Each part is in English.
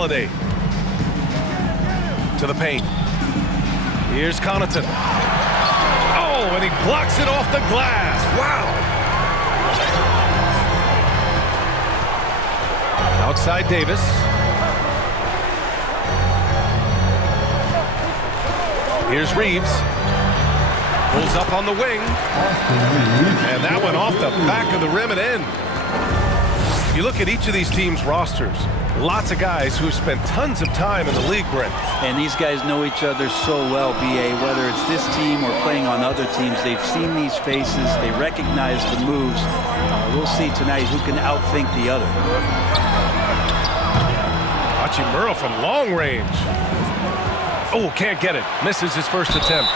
Holiday. To the paint. Here's Connaughton. Oh, and he blocks it off the glass. Wow. Outside Davis. Here's Reeves. Pulls up on the wing. And that went off the back of the rim and in. You look at each of these teams' rosters. Lots of guys who have spent tons of time in the league, Brent. And these guys know each other so well, B.A. Whether it's this team or playing on other teams, they've seen these faces. They recognize the moves. We'll see tonight who can outthink the other. Hachimura from long range. Oh, can't get it. Misses his first attempt.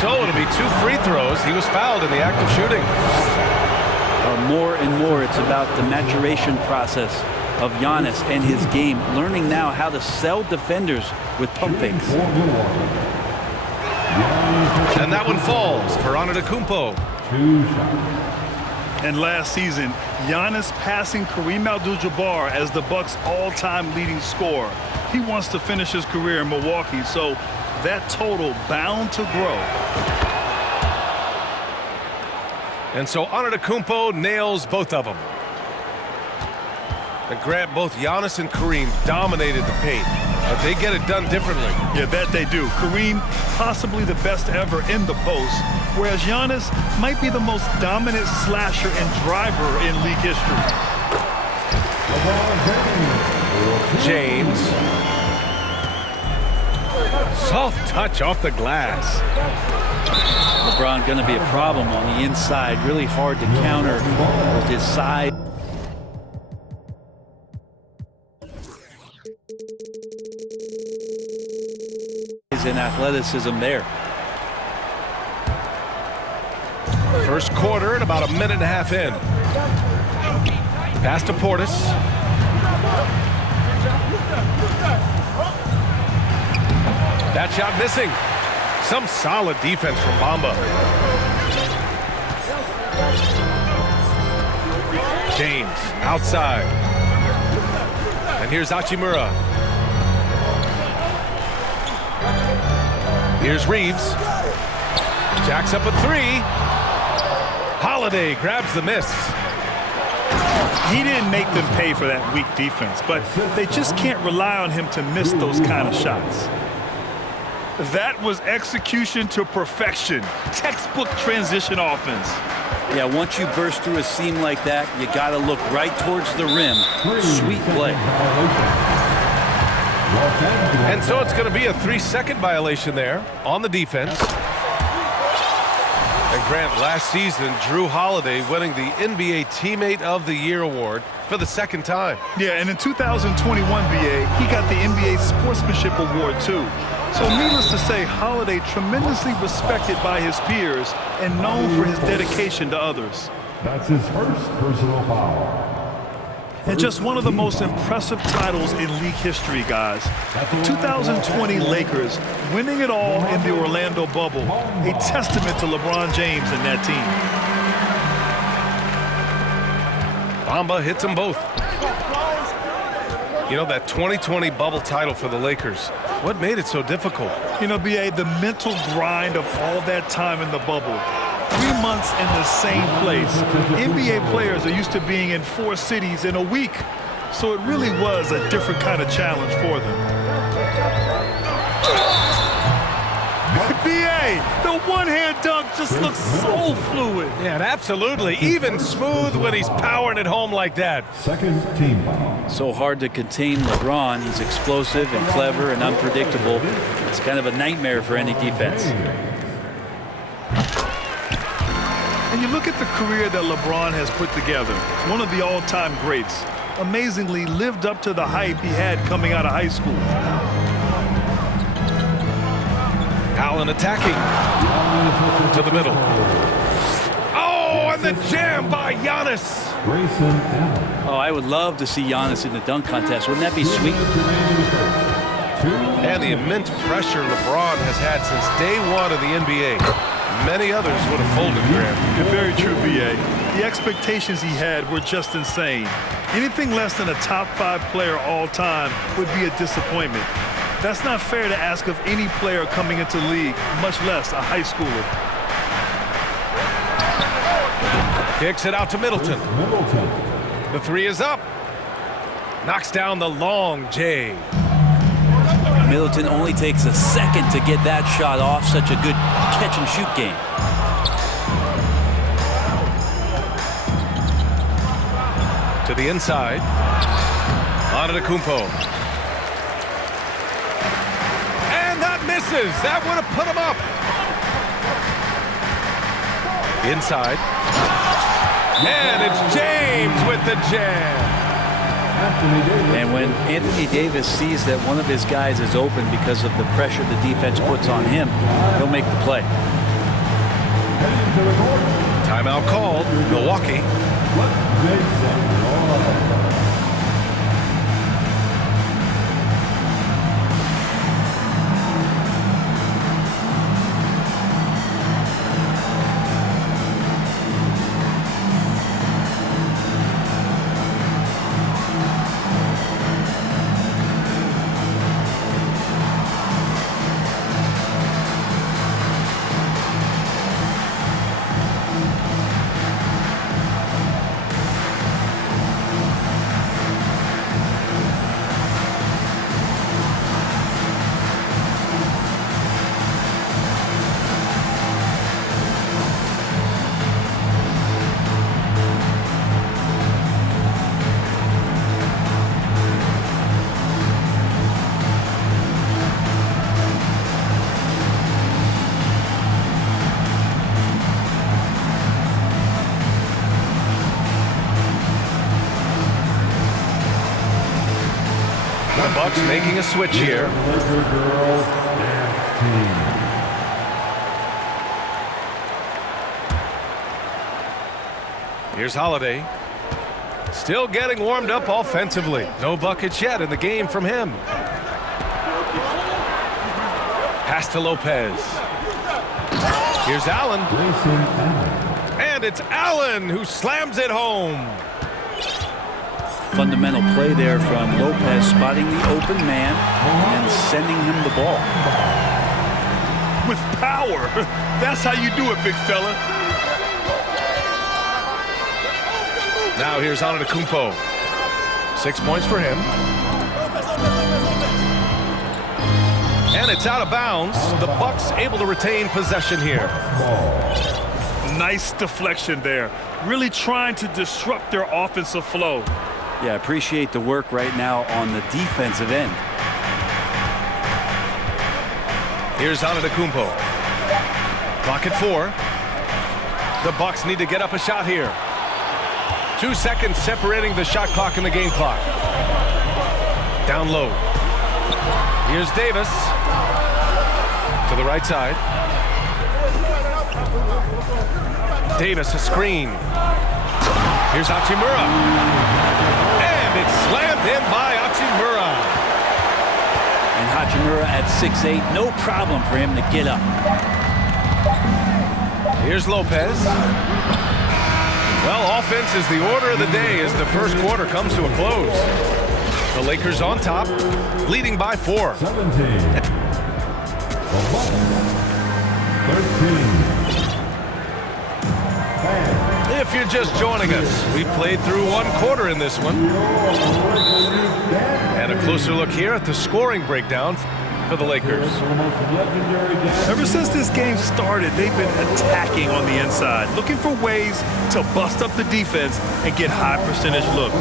So it'll be 2 free throws. He was fouled in the act of shooting. More and more, it's about the maturation process of Giannis and his game, learning now how to sell defenders with pump fakes. And that one falls for Antetokounmpo. And last season, Giannis passing Kareem Abdul-Jabbar as the Bucks' all-time leading scorer. He wants to finish his career in Milwaukee, so that total bound to grow. And so Antetokounmpo nails both of them. And Grant, both Giannis and Kareem dominated the paint, but they get it done differently. Yeah, that they do. Kareem, possibly the best ever in the post, whereas Giannis might be the most dominant slasher and driver in league history. James. Soft touch off the glass. LeBron going to be a problem on the inside. Really hard to counter with his side. In athleticism there. First quarter and about a minute and a half in. Pass to Portis. That shot missing. Some solid defense from Bamba. James outside. And here's Hachimura. Here's Reeves. Jacks up a 3. Holiday grabs the miss. He didn't make them pay for that weak defense, but they just can't rely on him to miss those kind of shots. That was execution to perfection. Textbook transition offense. Yeah, once you burst through a seam like that, you got to look right towards the rim. Sweet play. And so it's going to be a 3-second violation there on the defense. And Grant, last season, Drew Holiday winning the NBA Teammate of the Year award for the second time. Yeah, and in 2021, BA, he got the NBA Sportsmanship Award too. So needless to say, Holiday tremendously respected by his peers and known for his dedication to others. That's his first personal foul. And just one of the most impressive titles in league history, guys. The 2020 Lakers winning it all in the Orlando bubble. A testament to LeBron James and that team. Bamba hits them both. You know, that 2020 bubble title for the Lakers, what made it so difficult? You know, BA, the mental grind of all that time in the bubble. 3 months in the same place. NBA players are used to being in 4 cities in a week, so it really was a different kind of challenge for them. BA, the one-hand dunk just looks so fluid. Yeah, absolutely. Even smooth when he's powering it home like that. Second team foul. So hard to contain LeBron. He's explosive and clever and unpredictable. It's kind of a nightmare for any defense. And you look at the career that LeBron has put together, one of the all-time greats, amazingly lived up to the hype he had coming out of high school. Allen attacking to the middle. Oh, and the jam by Giannis. Oh, I would love to see Giannis in the dunk contest. Wouldn't that be sweet? And the immense pressure LeBron has had since day one of the NBA. many others would have folded, Graham. You're very true, B.A. The expectations he had were just insane. Anything less than a top 5 player all time would be a disappointment. That's not fair to ask of any player coming into the league, much less a high schooler. Kicks it out to Middleton. The three is up. Knocks down the long J. Middleton only takes a second to get that shot off. Such a good catch-and-shoot game. To the inside. Antetokounmpo. And that misses. That would have put him up. Inside. And it's James with the jam. And when Anthony Davis sees that one of his guys is open because of the pressure the defense puts on him, he'll make the play. Timeout called. Milwaukee. The Bucks making a switch here. Here's Holiday. Still getting warmed up offensively. No buckets yet in the game from him. Pass to Lopez. Here's Allen. And it's Allen who slams it home. Fundamental play there from Lopez, spotting the open man and sending him the ball. With power. That's how you do it, big fella. Now here's Antetokounmpo. 6 points for him. And it's out of bounds. The Bucks able to retain possession here. Nice deflection there. Really trying to disrupt their offensive flow. Yeah, appreciate the work right now on the defensive end. Here's Antetokounmpo. Clock at 4. The Bucks need to get up a shot here. 2 seconds separating the shot clock and the game clock. Down low. Here's Davis. To the right side. Davis, a screen. Here's Hachimura. And it's slammed in by Hachimura. And Hachimura at 6'8", no problem for him to get up. Here's Lopez. Well, offense is the order of the day as the first quarter comes to a close. The Lakers on top, leading by 4. 17. 13. If you're just joining us, we played through 1 quarter in this one. And a closer look here at the scoring breakdown for the Lakers. Ever since this game started, they've been attacking on the inside, looking for ways to bust up the defense and get high percentage looks.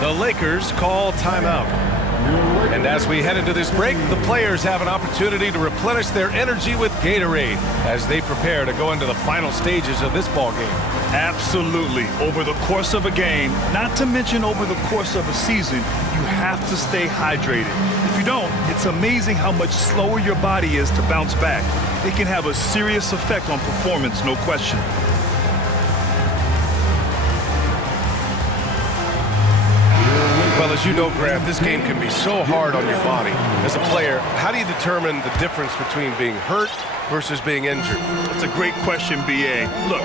The Lakers call timeout. And as we head into this break, the players have an opportunity to replenish their energy with Gatorade as they prepare to go into the final stages of this ball game. Absolutely. Over the course of a game, not to mention over the course of a season, you have to stay hydrated. If you don't, it's amazing how much slower your body is to bounce back. It can have a serious effect on performance, no question. Well, as As you know, Grant, this game can be so hard on your body. As a player, how do you determine the difference between being hurt versus being injured? That's a great question, B.A. Look,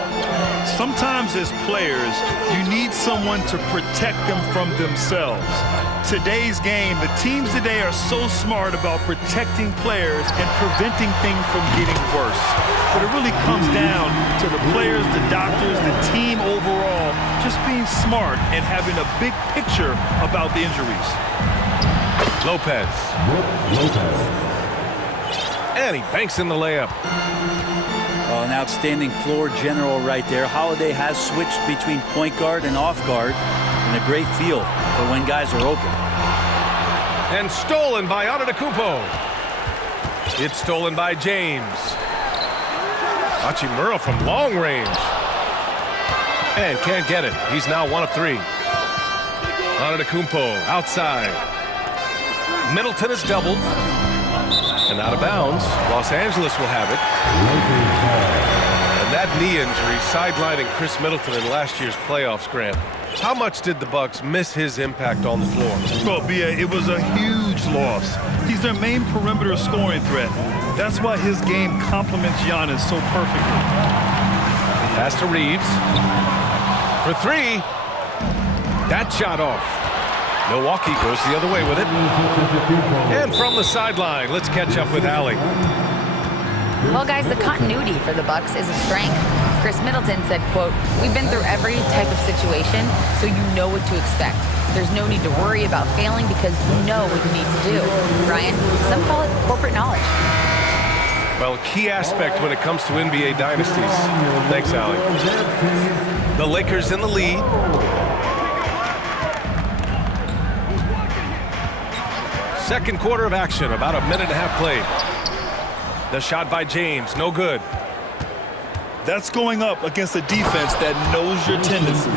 sometimes as players, you need someone to protect them from themselves. Today's game, the teams today are so smart about protecting players and preventing things from getting worse. But it really comes down to the players, the doctors, the team overall, just being smart and having a big picture about the injuries. Lopez. And he banks in the layup. Oh, an outstanding floor general right there. Holiday has switched between point guard and off guard, and a great feel for when guys are open. And stolen by Antetokounmpo. It's stolen by James. Hachimura from long range. And can't get it. He's now 1 of 3. Antetokounmpo outside. Middleton is doubled. And out of bounds. Los Angeles will have it. And that knee injury sidelining Chris Middleton in last year's playoffs, Grant. How much did the Bucks miss his impact on the floor? Well, B.A., it was a huge loss. He's their main perimeter scoring threat. That's why his game complements Giannis so perfectly. Pass to Reeves. For 3. That shot off. Milwaukee goes the other way with it. And from the sideline, let's catch up with Allie. Well, guys, the continuity for the Bucks is a strength. Chris Middleton said, quote, "We've been through every type of situation, so you know what to expect. There's no need to worry about failing because you know what you need to do." Brian, some call it corporate knowledge. Well, a key aspect when it comes to NBA dynasties. Thanks, Allie. The Lakers in the lead. Second quarter of action, about a minute and a half played. The shot by James, no good. That's going up against a defense that knows your tendencies.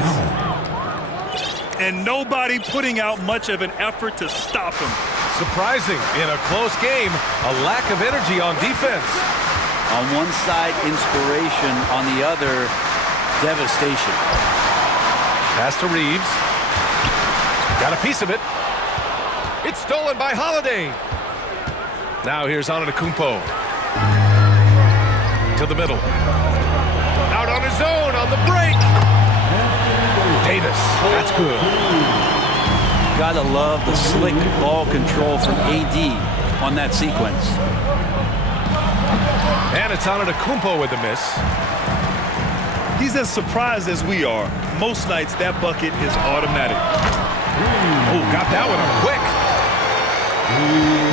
And nobody putting out much of an effort to stop him. Surprising, in a close game, a lack of energy on defense. On one side, inspiration. On the other, devastation. Pass to Reeves. Got a piece of it. It's stolen by Holiday. Now here's Antetokounmpo. To the middle. Out on his own on the break. Davis, that's good. Gotta love the slick ball control from AD on that sequence. And it's Antetokounmpo with the miss. He's as surprised as we are. Most nights, that bucket is automatic. Oh, got that one up quick.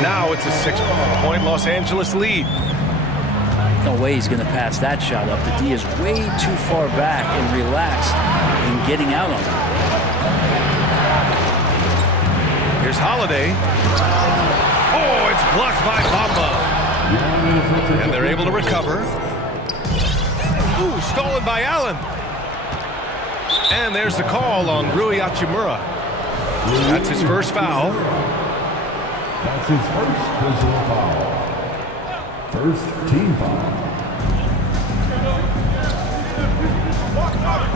Now it's a 6-point Los Angeles lead. No way he's going to pass that shot up. The D is way too far back and relaxed in getting out on it. Here's Holiday. Oh, it's blocked by Bamba. And they're able to recover. Ooh, stolen by Allen. And there's the call on Rui Hachimura. That's his first foul. That's his first personal foul. First team foul.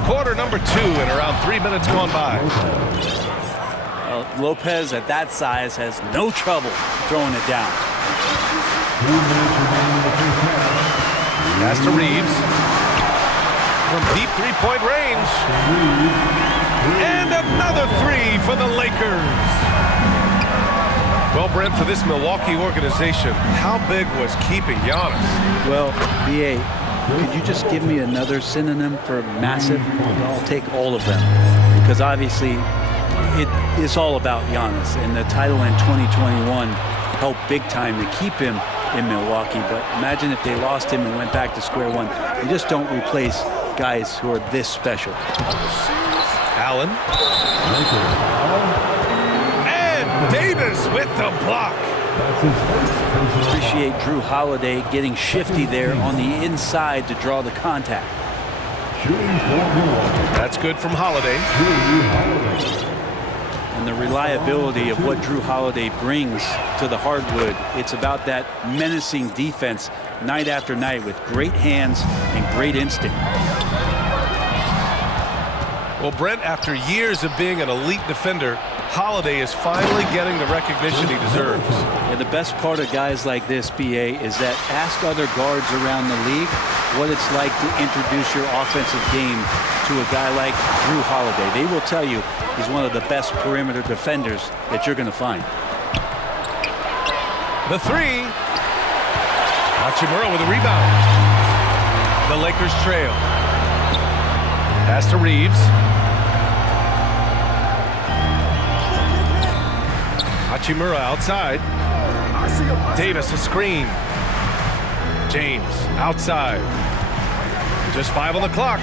Quarter number 2 and around 3 minutes gone by. Lopez at that size has no trouble throwing it down. 2 minutes remaining in the first half. Pass to Reeves. From deep three-point range. And another 3 for the Lakers. Well, Brent, for this Milwaukee organization, how big was keeping Giannis? Well, B.A., could you just give me another synonym for massive? I'll take all of them. Because obviously, it's all about Giannis. And the title in 2021 helped big time to keep him in Milwaukee. But imagine if they lost him and went back to square one. You just don't replace guys who are this special. Allen. Davis with the block. Appreciate Drew Holiday getting shifty there on the inside to draw the contact. That's good from Holiday. And the reliability of what Drew Holiday brings to the hardwood, it's about that menacing defense night after night with great hands and great instinct. Well, Brent, after years of being an elite defender, Holiday is finally getting the recognition he deserves. Yeah, the best part of guys like this, BA, is that ask other guards around the league what it's like to introduce your offensive game to a guy like Drew Holiday. They will tell you he's one of the best perimeter defenders that you're going to find. The three. Hachimura with a rebound. The Lakers trail. Pass to Reeves. Hachimura outside. Davis a screen. James outside. Just 5 on the clock.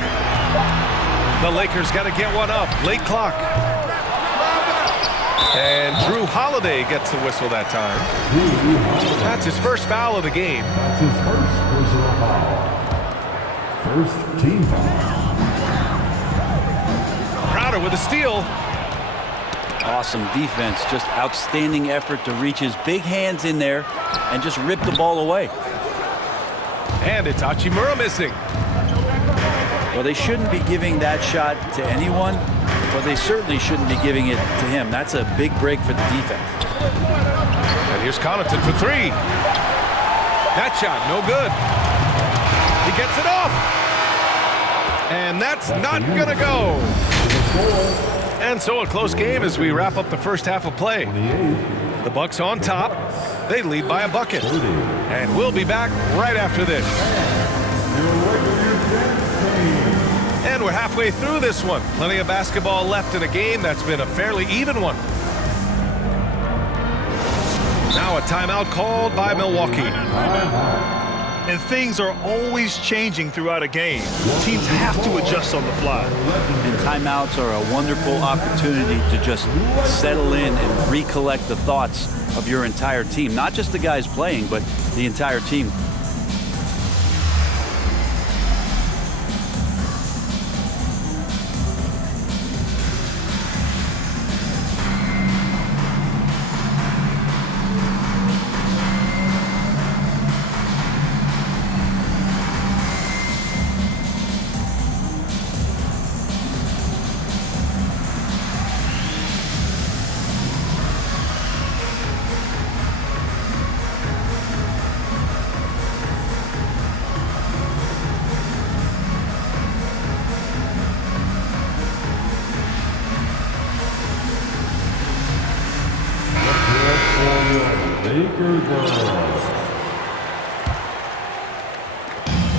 The Lakers got to get one up. Late clock. And Drew Holiday gets the whistle that time. That's his first foul of the game. That's his first personal foul. First team foul. Crowder with a steal. Awesome defense, just outstanding effort to reach his big hands in there and just rip the ball away. And it's Hachimura missing. Well, they shouldn't be giving that shot to anyone, but they certainly shouldn't be giving it to him. That's a big break for the defense. And here's Connaughton for three. That shot, no good. He gets it off. And that's not going to go. And so a close game as we wrap up the first half of play. The Bucks on top. They lead by a bucket. And we'll be back right after this. And we're halfway through this one. Plenty of basketball left in a game that's been a fairly even one. Now a timeout called by Milwaukee. And things are always changing throughout a game. Teams have to adjust on the fly. And timeouts are a wonderful opportunity to just settle in and recollect the thoughts of your entire team. Not just the guys playing, but the entire team.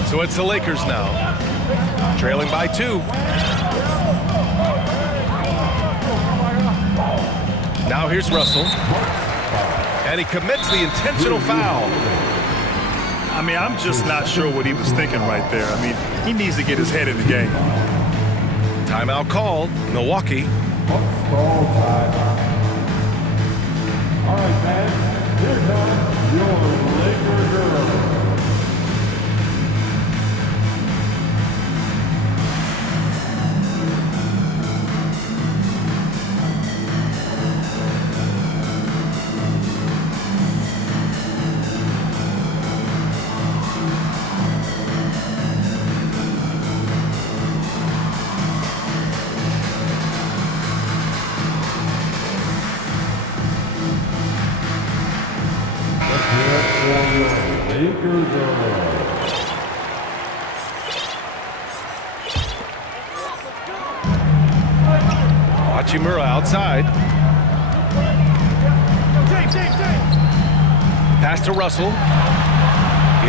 So it's the Lakers now, trailing by 2. Now here's Russell, and he commits the intentional foul. I mean, I'm just not sure what he was thinking right there. I mean, he needs to get his head in the game. Timeout called, Milwaukee. Ball time. All right, man. Here comes your Laker girl. Hachimura outside. Pass to Russell.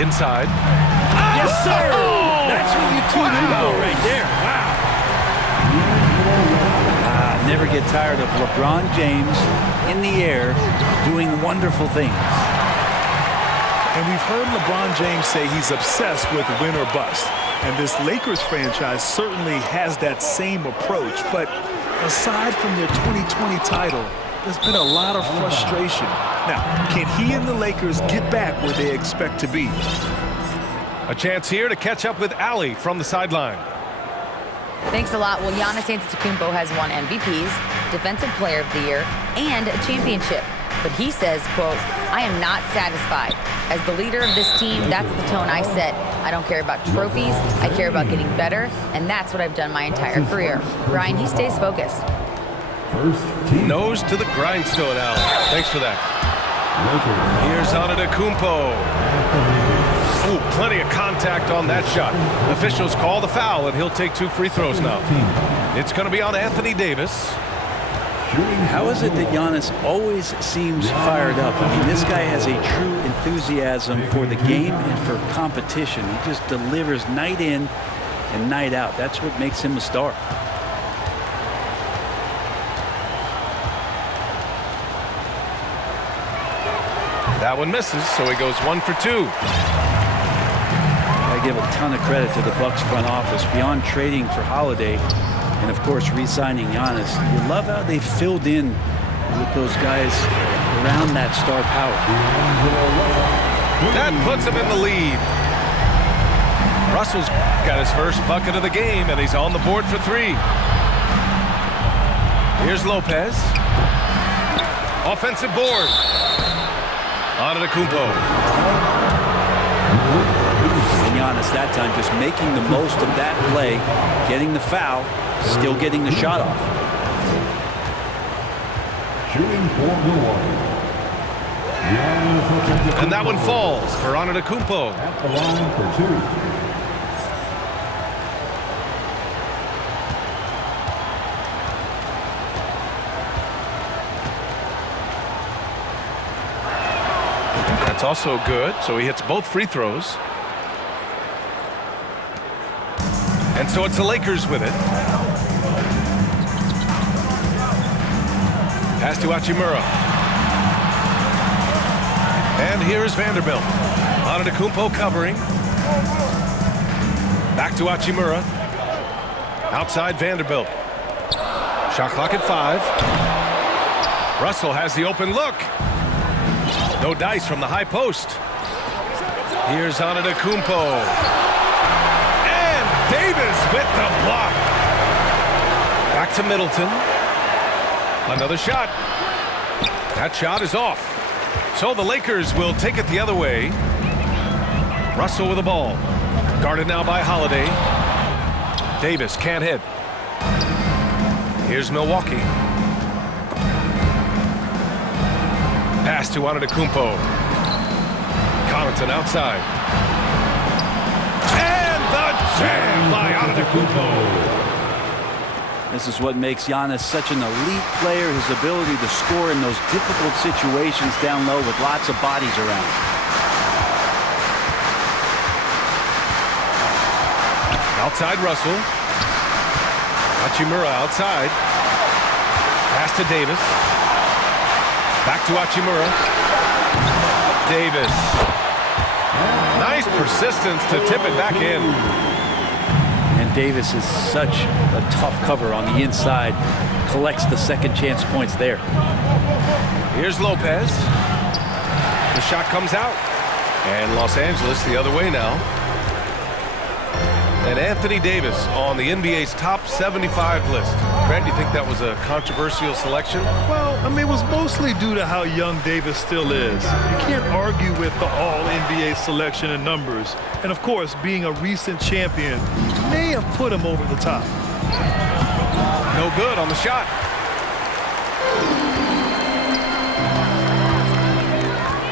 Inside. Yes, sir! That's what you tune in for right there. Wow. Never get tired of LeBron James in the air doing wonderful things. And we've heard LeBron James say he's obsessed with win or bust. And this Lakers franchise certainly has that same approach. But aside from their 2020 title, there's been a lot of frustration. Now, can he and the Lakers get back where they expect to be? A chance here to catch up with Allie from the sideline. Thanks a lot. Well, Giannis Antetokounmpo has won MVPs, Defensive Player of the Year, and a championship. But he says, quote, "I am not satisfied. As the leader of this team, that's the tone I set. I don't care about trophies. I care about getting better, and that's what I've done my entire career." Brian, he stays focused. First team. Nose to the grindstone, Allen. Thanks for that. Here's Antetokounmpo. Ooh, plenty of contact on that shot. Officials call the foul, and he'll take 2 free throws now. It's going to be on Anthony Davis. How is it that Giannis always seems fired up? I mean, this guy has a true enthusiasm for the game and for competition. He just delivers night in and night out. That's what makes him a star. That one misses, so he goes 1 for 2. I give a ton of credit to the Bucks front office. Beyond trading for Holiday and, of course, re-signing Giannis, you love how they filled in with those guys around that star power. That puts him in the lead. Russell's got his first bucket of the game, and he's on the board for 3. Here's Lopez. Offensive board. Antetokounmpo. And Giannis that time just making the most of that play, getting the foul, still getting the shot off. Shooting for Milwaukee. And that one falls for Antetokounmpo. At the line for 2. That's also good, so he hits both free throws. And so it's the Lakers with it. Pass to Hachimura. And here is Vanderbilt. Antetokounmpo covering. Back to Hachimura. Outside Vanderbilt. Shot clock at 5. Russell has the open look. No dice from the high post. Here's Antetokounmpo. And Davis with the block. Back to Middleton. Another shot. That shot is off. So the Lakers will take it the other way. Russell with the ball. Guarded now by Holiday. Davis can't hit. Here's Milwaukee. Pass to Antetokounmpo. Connaughton outside. And the jam by Antetokounmpo. This is what makes Giannis such an elite player, his ability to score in those difficult situations down low with lots of bodies around. Outside Russell. Hachimura outside. Pass to Davis. Back to Hachimura. Davis. Nice persistence to tip it back in. And Davis is such a tough cover on the inside. Collects the second chance points there. Here's Lopez. The shot comes out. And Los Angeles the other way now. And Anthony Davis on the NBA's top 75 list. Brent, do you think that was a controversial selection? Well, I mean, it was mostly due to how young Davis still is. You can't argue with the all-NBA selection and numbers. And, of course, being a recent champion may have put him over the top. No good on the shot.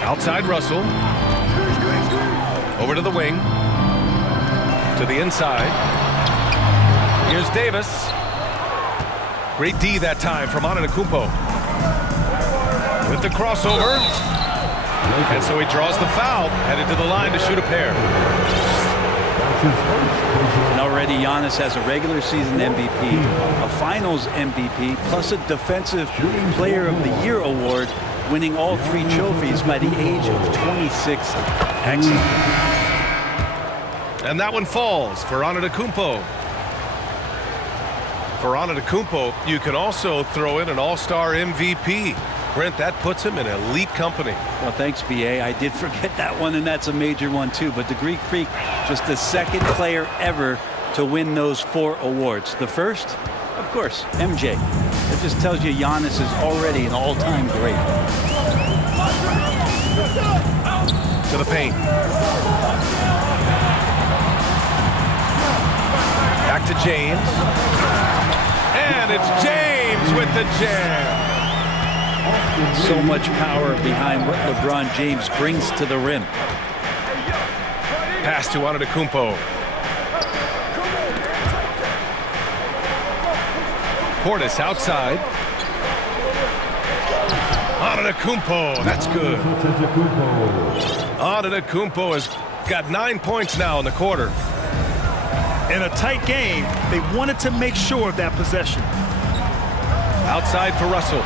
Outside Russell. Over to the wing. To the inside. Here's Davis. Great D that time from Antetokounmpo. With the crossover. And so he draws the foul. Headed to the line to shoot a pair. And already Giannis has a regular season MVP, a finals MVP, plus a defensive player of the year award, winning all 3 trophies by the age of 26. Excellent. And that one falls for Antetokounmpo. For Antetokounmpo, you can also throw in an all-star MVP. Brent, that puts him in elite company. Well, thanks, B.A. I did forget that one, and that's a major one, too. But the Greek Freak, just the second player ever to win those 4 awards. The first, of course, MJ. That just tells you Giannis is already an all-time great. To the paint. Back to James. And it's James with the jam. So much power behind what LeBron James brings to the rim. Pass to Antetokounmpo. Portis outside. Antetokounmpo, that's good. Antetokounmpo has got 9 points now in the quarter. In a tight game, they wanted to make sure of that possession. Outside for Russell.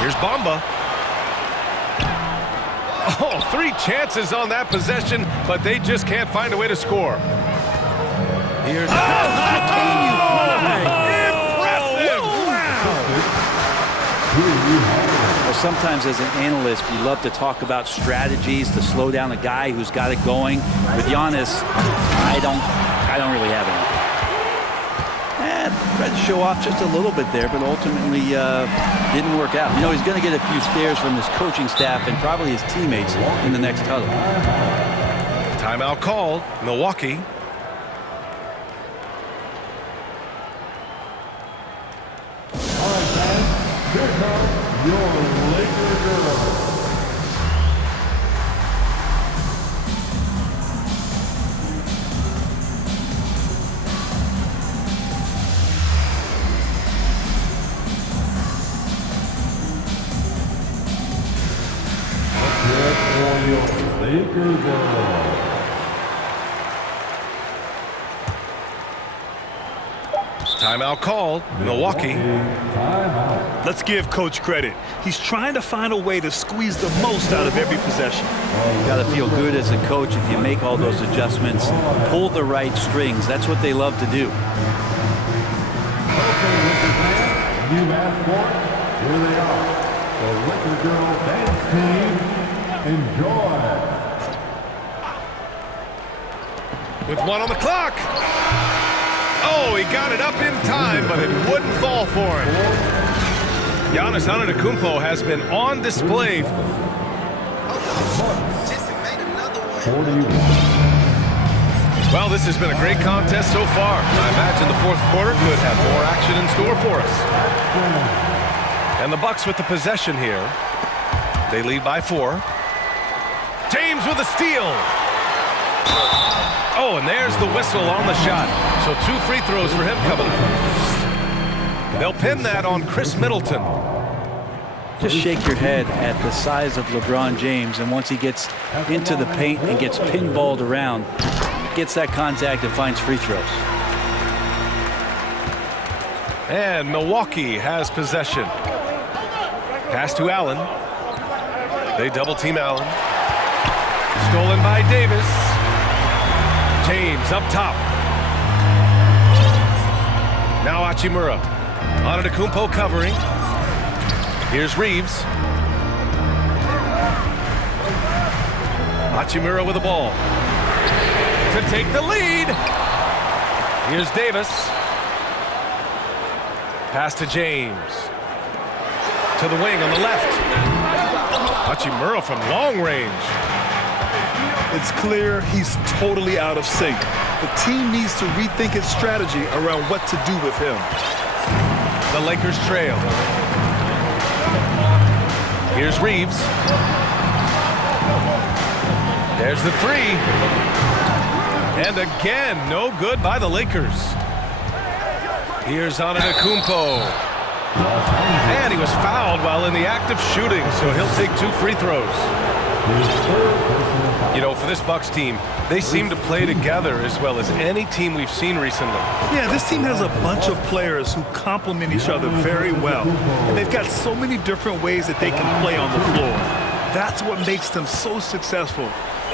Here's Bamba. Oh, 3 chances on that possession, but they just can't find a way to score. Here's Well, sometimes as an analyst, you love to talk about strategies to slow down a guy who's got it going. With Giannis, I don't really have any. Tried to show off just a little bit there, but ultimately didn't work out. You know, he's going to get a few stares from his coaching staff and probably his teammates in the next huddle. Timeout called, Milwaukee. Here comes your Laker girls. Laker girls. Timeout called, Milwaukee. Let's give Coach credit. He's trying to find a way to squeeze the most out of every possession. You got to feel good as a coach if you make all those adjustments, pull the right strings. That's what they love to do. You've asked for it. Here they are. The Laker girl dance team. Enjoy. With 1 on the clock. Oh, he got it up in time, but it wouldn't fall for him. Giannis Antetokounmpo has been on display. 41. Well, this has been a great contest so far. I imagine the fourth quarter could have more action in store for us. And the Bucks with the possession here. They lead by 4. James with a steal. Oh, and there's the whistle on the shot. So 2 free throws for him coming up. They'll pin that on Chris Middleton. Just shake your head at the size of LeBron James, and once he gets into the paint and gets pinballed around, gets that contact and finds free throws. And Milwaukee has possession. Pass to Allen. They double team Allen. Stolen by Davis. James up top. Now Hachimura. Antetokounmpo covering. Here's Reeves. Hachimura with the ball. To take the lead. Here's Davis. Pass to James. To the wing on the left. Hachimura from long range. It's clear he's totally out of sync. The team needs to rethink its strategy around what to do with him. The Lakers trail. Here's Reeves. There's the 3. And again, no good by the Lakers. Here's Antetokounmpo. And he was fouled while in the act of shooting, so he'll take 2 free throws. You know, for this Bucks team, they seem to play together as well as any team we've seen recently. Yeah, this team has a bunch of players who complement each other very well. And they've got so many different ways that they can play on the floor. That's what makes them so successful.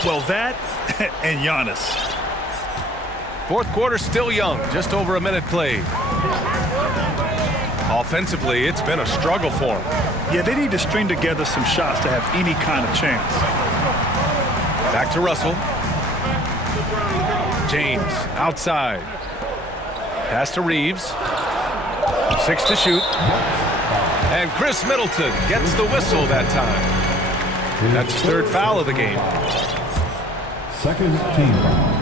Well, that and Giannis. Fourth quarter still young, just over a minute played. Offensively, it's been a struggle for them. Yeah, they need to string together some shots to have any kind of chance. Back to Russell. James outside. Pass to Reeves. 6 to shoot. And Chris Middleton gets the whistle that time. That's his 3rd foul of the game. Second team foul.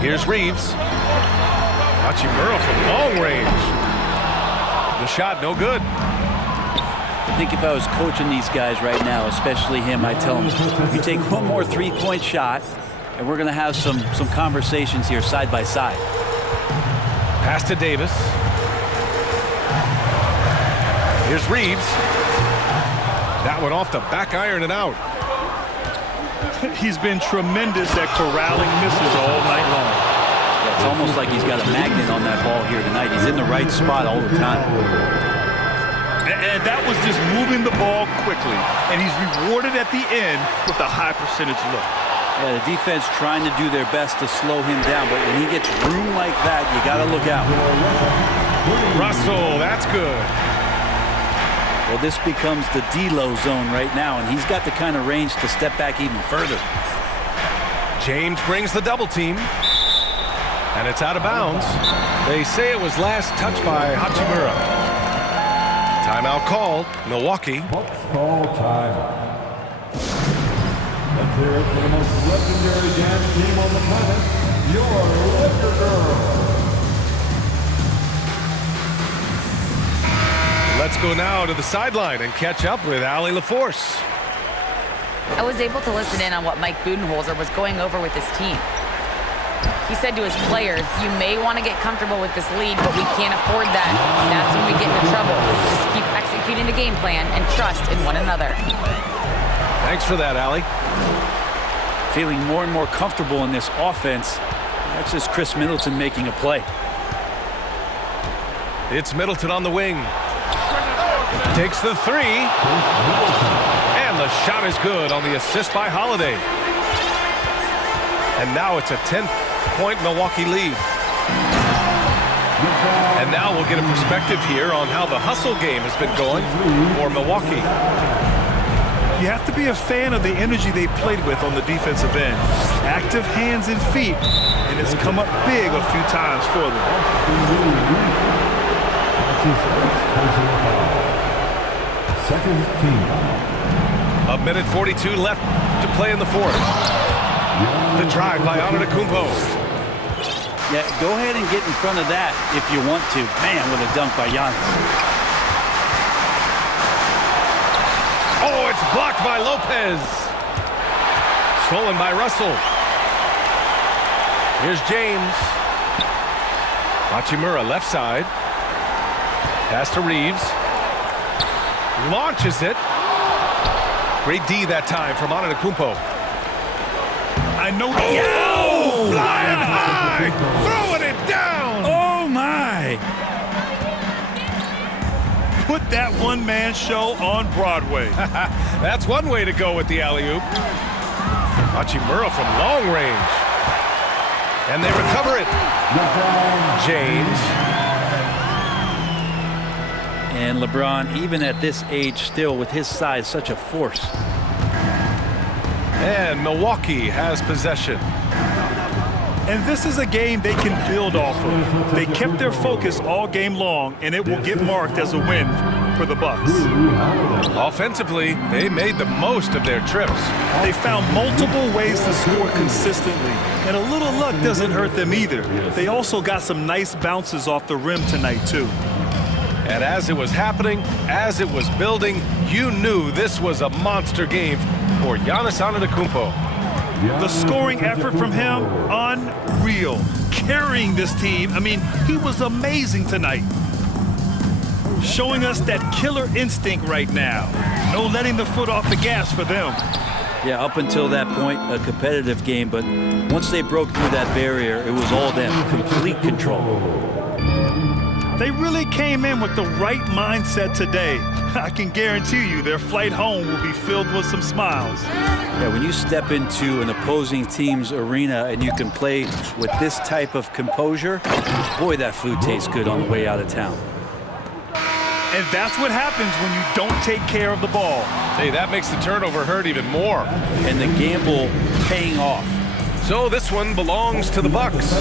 Here's Reeves. Hachimura from long range. The shot, no good. I think if I was coaching these guys right now, especially him, I'd tell him, you take one more three-point shot, and we're going to have some conversations here side by side. Pass to Davis. Here's Reeves. That one off the back iron and out. He's been tremendous at corralling misses all night long. Yeah, it's almost like he's got a magnet on that ball here tonight. He's in the right spot all the time. And that was just moving the ball quickly. And he's rewarded at the end with a high percentage look. Yeah, the defense trying to do their best to slow him down, but when he gets room like that, you got to look out. Russell, that's good. Well, this becomes the D-low zone right now, and he's got the kind of range to step back even further. James brings the double team, and it's out of bounds. They say it was last touched by Hachimura. Timeout called, Milwaukee. Bucks call timeout. Let's hear it for the most legendary dance team on the planet, your Liquor Girls. Let's go now to the sideline and catch up with Allie LaForce. I was able to listen in on what Mike Budenholzer was going over with his team. He said to his players, you may want to get comfortable with this lead, but we can't afford that. That's when we get into trouble. Just keep executing the game plan and trust in one another. Thanks for that, Allie. Feeling more and more comfortable in this offense. That's just Chris Middleton making a play. It's Middleton on the wing. Takes the three. And the shot is good on the assist by Holiday. And now it's a 10-point Milwaukee lead. And now we'll get a perspective here on how the hustle game has been going for Milwaukee. You have to be a fan of the energy they've played with on the defensive end. Active hands and feet, and it's come up big a few times for them. Second team. A minute 42 left to play in the fourth. The drive by Antetokounmpo. Yeah, go ahead and get in front of that if you want to. Man, with a dunk by Giannis. Oh, it's blocked by Lopez. Stolen by Russell. Here's James. Hachimura left side. Pass to Reeves. Launches it. Great D that time from Antetokounmpo. I know. Oh, flying high, throwing it down. Oh my! Put that one-man show on Broadway. That's one way to go with the alley-oop. Hachimura from long range. And they recover it. James. And LeBron, even at this age, still with his size, such a force. And Milwaukee has possession. And this is a game they can build off of. They kept their focus all game long, and it will get marked as a win for the Bucks. Offensively, they made the most of their trips. They found multiple ways to score consistently, and a little luck doesn't hurt them either. They also got some nice bounces off the rim tonight, too. And as it was happening, as it was building, you knew this was a monster game for Giannis Antetokounmpo. The scoring effort from him, unreal. Carrying this team, I mean, he was amazing tonight. Showing us that killer instinct right now. No letting the foot off the gas for them. Yeah, up until that point, a competitive game, but once they broke through that barrier, it was all them, complete control. They really came in with the right mindset today. I can guarantee you their flight home will be filled with some smiles. Yeah, when you step into an opposing team's arena and you can play with this type of composure, boy, that food tastes good on the way out of town. And that's what happens when you don't take care of the ball. Hey, that makes the turnover hurt even more. And the gamble paying off. So this one belongs to the Bucks.